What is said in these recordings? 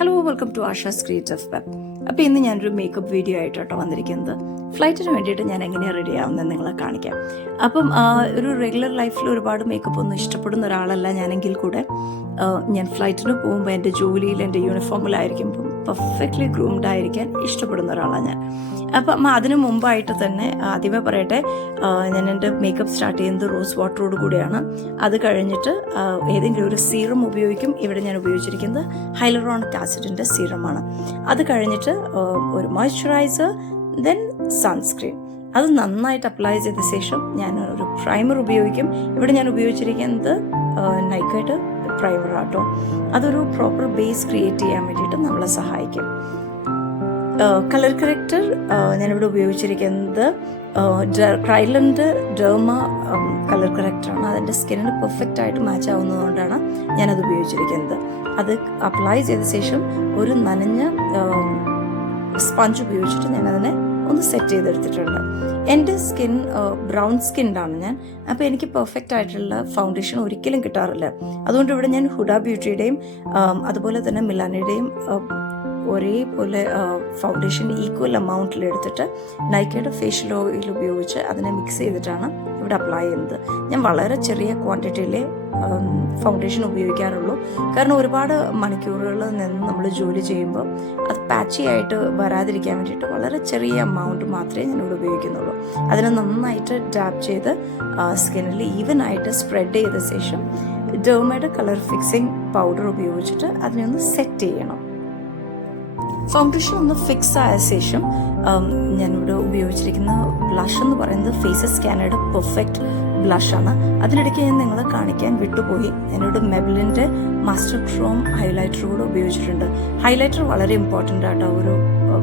Hello, welcome to Asha's creative web. അപ്പോൾ ഇന്ന് ഞാനൊരു മേക്കപ്പ് വീഡിയോ ആയിട്ടോ വന്നിരിക്കുന്നത്. ഫ്ലൈറ്റിന് വേണ്ടിയിട്ട് ഞാൻ എങ്ങനെയാണ് റെഡി ആവുന്നത് നിങ്ങളെ കാണിക്കാം. അപ്പം ഒരു റെഗുലർ ലൈഫിൽ ഒരുപാട് മേക്കപ്പ് ഒന്നും ഇഷ്ടപ്പെടുന്ന ഒരാളല്ല ഞാനെങ്കിൽ കൂടെ ഞാൻ ഫ്ലൈറ്റിന് പോകുമ്പോൾ എൻ്റെ ജോലിയിൽ എൻ്റെ യൂണിഫോമിലായിരിക്കുമ്പം പെർഫെക്റ്റ്ലി ഗ്രൂംഡ് ആയിരിക്കാൻ ഇഷ്ടപ്പെടുന്ന ഒരാളാണ് ഞാൻ. അപ്പം അതിന് മുമ്പായിട്ട് തന്നെ ആദ്യമേ പറയട്ടെ, ഞാൻ എൻ്റെ മേക്കപ്പ് സ്റ്റാർട്ട് ചെയ്യുന്നത് റോസ് വാട്ടറോട് കൂടിയാണ്. അത് കഴിഞ്ഞിട്ട് ഏതെങ്കിലും ഒരു സീറം ഉപയോഗിക്കും. ഇവിടെ ഞാൻ ഉപയോഗിച്ചിരിക്കുന്നത് ഹൈലറോണിക് ആസിഡിൻ്റെ സീറമാണ്. അത് കഴിഞ്ഞിട്ട് ഒരു മോയ്സ്ചറൈസർ, ദെൻ സൺസ്ക്രീൻ. അത് നന്നായിട്ട് അപ്ലൈ ചെയ്ത ശേഷം ഞാൻ ഒരു പ്രൈമർ ഉപയോഗിക്കും. ഇവിടെ ഞാൻ ഉപയോഗിച്ചിരിക്കുന്നത് നൈക്കയുടെ പ്രൈമർ ആട്ടോ. അതൊരു പ്രോപ്പർ ബേസ് ക്രിയേറ്റ് ചെയ്യാൻ വേണ്ടിയിട്ട് നമ്മളെ സഹായിക്കും. കളർ കറക്റ്റർ ഞാനിവിടെ ഉപയോഗിച്ചിരിക്കുന്നത് ക്രൈലൻ്റെ ഡെർമ കളർ കറക്റ്ററാണ്. അതെൻ്റെ സ്കിന്നിന് പെർഫെക്റ്റ് ആയിട്ട് മാച്ച് ആവുന്നതുകൊണ്ടാണ് ഞാനത് ഉപയോഗിച്ചിരിക്കുന്നത്. അത് അപ്ലൈ ചെയ്ത ശേഷം ഒരു നനഞ്ഞ സ്പഞ്ച് ഉപയോഗിച്ചിട്ട് ഞാനതിനെ ഒന്ന് സെറ്റ് ചെയ്തെടുത്തിട്ടുണ്ട്. എൻ്റെ സ്കിൻ ബ്രൗൺ സ്കിന്നാണ് ഞാൻ. അപ്പോൾ എനിക്ക് പെർഫെക്റ്റ് ആയിട്ടുള്ള ഫൗണ്ടേഷൻ ഒരിക്കലും കിട്ടാറില്ല. അതുകൊണ്ട് ഇവിടെ ഞാൻ ഹുഡ ബ്യൂട്ടിയുടെയും അതുപോലെ തന്നെ മിലാനയുടെയും ഒരേപോലെ ഫൗണ്ടേഷൻ ഈക്വൽ എമൗണ്ടിൽ എടുത്തിട്ട് നൈക്കയുടെ ഫേഷ്യൽ ഓയിൽ ഉപയോഗിച്ച് അതിനെ മിക്സ് ചെയ്തിട്ടാണ് ഇവിടെ അപ്ലൈ ചെയ്യുന്നത്. ഞാൻ വളരെ ചെറിയ ക്വാണ്ടിറ്റിയിലെ ഫൗണ്ടേഷൻ ഉപയോഗിക്കാറുള്ളൂ. കാരണം ഒരുപാട് മണിക്കൂറുകളിൽ നിന്ന് നമ്മൾ ജോലി ചെയ്യുമ്പോൾ അത് പാച്ചി ആയിട്ട് വരാതിരിക്കാൻ വേണ്ടിയിട്ട് വളരെ ചെറിയ എമൗണ്ട് മാത്രമേ ഞാനിവിടെ ഉപയോഗിക്കുന്നുള്ളൂ. അതിനെ നന്നായിട്ട് ഡാപ്പ് ചെയ്ത് സ്കിന്നിൽ ഈവൻ ആയിട്ട് സ്പ്രെഡ് ചെയ്ത ശേഷം ഡെർമയുടെ കളർ ഫിക്സിംഗ് പൗഡർ ഉപയോഗിച്ചിട്ട് അതിനെ ഒന്ന് സെറ്റ് ചെയ്യണം. ഫൗണ്ടേഷൻ ഒന്ന് ഫിക്സ് ആയ ശേഷം ഞാനിവിടെ ഉപയോഗിച്ചിരിക്കുന്ന ബ്ലഷ് എന്ന് പറയുന്നത് ഫേസസ് സ്കാനയുടെ പെർഫെക്റ്റ് ബ്ലഷാണ്. അതിനിടയ്ക്ക് ഞാൻ നിങ്ങളെ കാണിക്കാൻ വിട്ടുപോയി. ഞാനിവിടെ മെബ്ലിൻ്റെ മാസ്റ്റർ ക്രോം ഹൈലൈറ്റർ കൂടെ ഉപയോഗിച്ചിട്ടുണ്ട്. ഹൈലൈറ്റർ വളരെ ഇമ്പോർട്ടൻ്റ് ആട്ടോ ഒരു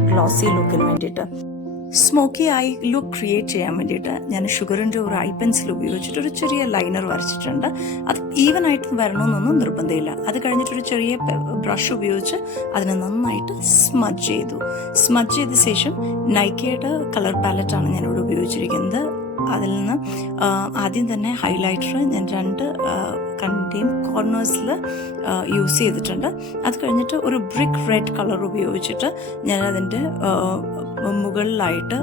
ഗ്ലോസി ലുക്കിന് വേണ്ടിയിട്ട്. സ്മോക്കി ഐ ലുക്ക് ക്രിയേറ്റ് ചെയ്യാൻ വേണ്ടിയിട്ട് ഞാൻ ഷുഗറിൻ്റെ ഒരു ഐ പെൻസിൽ ഉപയോഗിച്ചിട്ട് ഒരു ചെറിയ ലൈനർ വരച്ചിട്ടുണ്ട്. അത് ഈവൻ ആയിട്ട് വരണമെന്നൊന്നും നിർബന്ധമില്ല. അത് കഴിഞ്ഞിട്ടൊരു ചെറിയ ബ്രഷ് ഉപയോഗിച്ച് അതിനെ നന്നായിട്ട് സ്മഡ്ജ് ചെയ്ത ശേഷം നൈക്കയുടെ കളർ പാലറ്റാണ് ഞാനിവിടെ ഉപയോഗിച്ചിരിക്കുന്നത്. അതിൽ നിന്ന് ആദ്യം തന്നെ ഹൈലൈറ്റർ ഞാൻ രണ്ട് കണ്ണിൻ്റെയും കോർണേഴ്സിൽ യൂസ് ചെയ്തിട്ടുണ്ട്. അത് കഴിഞ്ഞിട്ട് ഒരു ബ്രിക്ക് റെഡ് കളർ ഉപയോഗിച്ചിട്ട് ഞാൻ അതിൻ്റെ മുകളിലായിട്ട്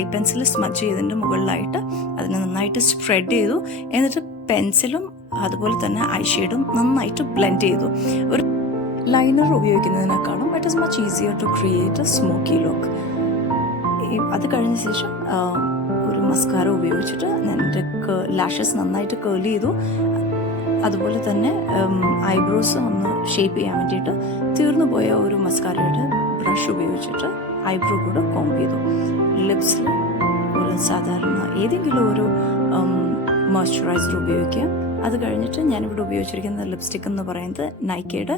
ഐ പെൻസിൽ സ്മഡ്ജ് ചെയ്തതിൻ്റെ മുകളിലായിട്ട് അതിനെ നന്നായിട്ട് സ്പ്രെഡ് ചെയ്തു. എന്നിട്ട് പെൻസിലും അതുപോലെ തന്നെ ഐ ഷെയ്ഡും നന്നായിട്ട് ബ്ലെൻഡ് ചെയ്തു. ഒരു ലൈനർ ഉപയോഗിക്കുന്നതിനേക്കാളും it is much easier to create a smoky look. അത് കഴിഞ്ഞ ശേഷം ഒരു മസ്കാര ഉപയോഗിച്ചിട്ട് ഞാൻ എൻ്റെ ലാഷസ് നന്നായിട്ട് കേൾ ചെയ്തു. അതുപോലെ തന്നെ ഐബ്രോസ് ഒന്ന് ഷേപ്പ് ചെയ്യാൻ വേണ്ടിയിട്ട് തീർന്നു പോയ ഒരു മസ്കാരയുടെ ബ്രഷ് ഉപയോഗിച്ചിട്ട് ഐബ്രോ കൂടെ കോംബ് ചെയ്തു. ലിപ്സിൽ ഒരു സാധാരണ ഏതെങ്കിലും ഒരു മോയ്സ്ചറൈസർ ഉപയോഗിക്കുക. അത് കഴിഞ്ഞിട്ട് ഞാനിവിടെ ഉപയോഗിച്ചിരിക്കുന്ന ലിപ്സ്റ്റിക് എന്ന് പറയുന്നത് നൈക്കയുടെ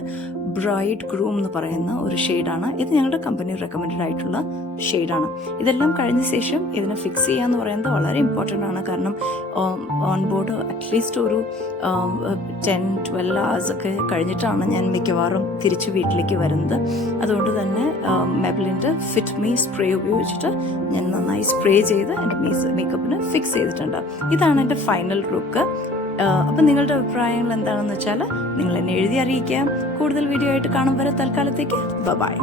ബ്രൈഡ് ഗ്രൂം എന്ന് പറയുന്ന ഒരു ഷെയ്ഡാണ്. ഇത് ഞങ്ങളുടെ കമ്പനി റെക്കമെൻഡഡ് ആയിട്ടുള്ള ഷെയ്ഡാണ്. ഇതെല്ലാം കഴിഞ്ഞ ശേഷം ഇതിനെ ഫിക്സ് ചെയ്യുക എന്ന് പറയുന്നത് വളരെ ഇമ്പോർട്ടൻ്റ് ആണ്. കാരണം ഓൺ ബോർഡ് അറ്റ്ലീസ്റ്റ് ഒരു 10-12 hours ഒക്കെ കഴിഞ്ഞിട്ടാണ് ഞാൻ മിക്കവാറും തിരിച്ച് വീട്ടിലേക്ക് വരുന്നത്. അതുകൊണ്ട് തന്നെ മെബ്ലിൻ്റെ ഫിറ്റ് മീ സ്പ്രേ ഉപയോഗിച്ചിട്ട് ഞാൻ നന്നായി സ്പ്രേ ചെയ്ത് എൻ്റെ മേക്കപ്പിന് ഫിക്സ് ചെയ്തിട്ടുണ്ട്. ഇതാണ് എൻ്റെ ഫൈനൽ ലുക്ക്. അപ്പം നിങ്ങളുടെ അഭിപ്രായങ്ങൾ എന്താണെന്ന് വെച്ചാൽ നിങ്ങൾ എന്നെ എഴുതി അറിയിക്കാം. കൂടുതൽ വീഡിയോ ആയിട്ട് കാണും വരെ തൽക്കാലത്തേക്ക് ബൈ.